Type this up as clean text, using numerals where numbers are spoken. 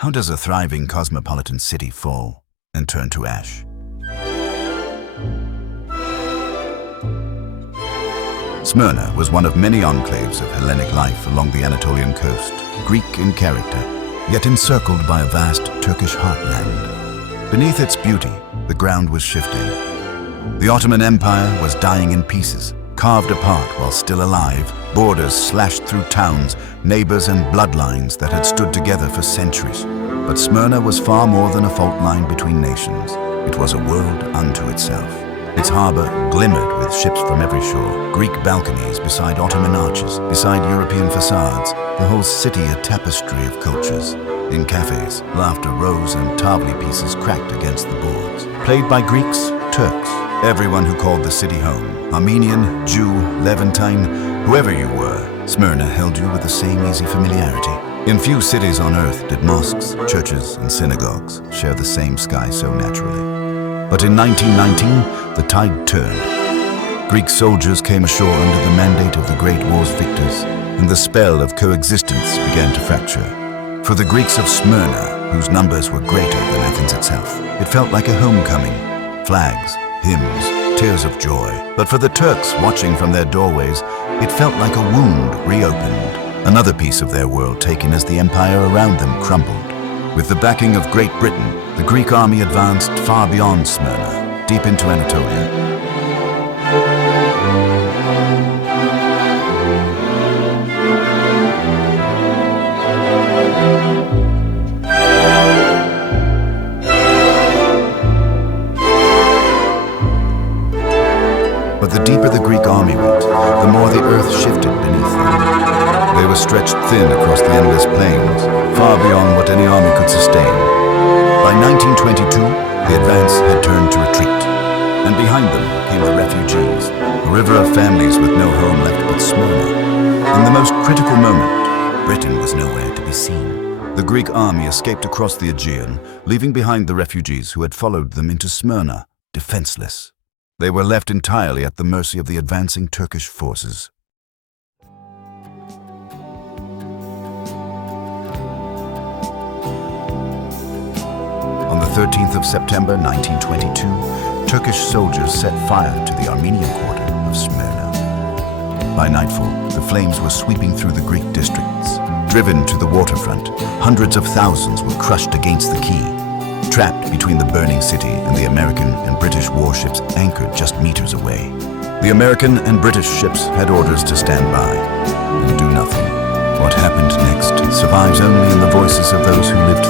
How does a thriving cosmopolitan city fall and turn to ash? Smyrna was one of many enclaves of Hellenic life along the Anatolian coast, Greek in character, yet encircled by a vast Turkish heartland. Beneath its beauty, the ground was shifting. The Ottoman Empire was dying in pieces, carved apart while still alive, borders slashed through towns, neighbors and bloodlines that had stood together for centuries. But Smyrna was far more than a fault line between nations. It was a world unto itself. Its harbor glimmered with ships from every shore, Greek balconies beside Ottoman arches, beside European facades, the whole city a tapestry of cultures. In cafes, laughter rose and tavli pieces cracked against the boards. Played by Greeks, Turks, everyone who called the city home. Armenian, Jew, Levantine, whoever you were, Smyrna held you with the same easy familiarity. In few cities on earth did mosques, churches, and synagogues share the same sky so naturally. But in 1919, the tide turned. Greek soldiers came ashore under the mandate of the Great War's victors, and the spell of coexistence began to fracture. For the Greeks of Smyrna, whose numbers were greater than Athens itself, it felt like a homecoming. Flags, hymns, tears of joy. But for the Turks watching from their doorways, it felt like a wound reopened. Another piece of their world taken as the empire around them crumbled. With the backing of Great Britain, the Greek army advanced far beyond Smyrna, deep into Anatolia. But the deeper the Greek army went, the more the earth shifted beneath them. They were stretched thin across the endless plains, far beyond what any army could sustain. By 1922, the advance had turned to retreat, and behind them came the refugees, a river of families with no home left but Smyrna. In the most critical moment, Britain was nowhere to be seen. The Greek army escaped across the Aegean, leaving behind the refugees who had followed them into Smyrna, defenseless. They were left entirely at the mercy of the advancing Turkish forces. On the 13th of September 1922, Turkish soldiers set fire to the Armenian quarter of Smyrna. By nightfall, the flames were sweeping through the Greek districts. Driven to the waterfront, hundreds of thousands were crushed against the quay, trapped between the burning city and the American and British warships anchored just meters away. The American and British ships had orders to stand by and do nothing. What happened next survives only in the voices of those who lived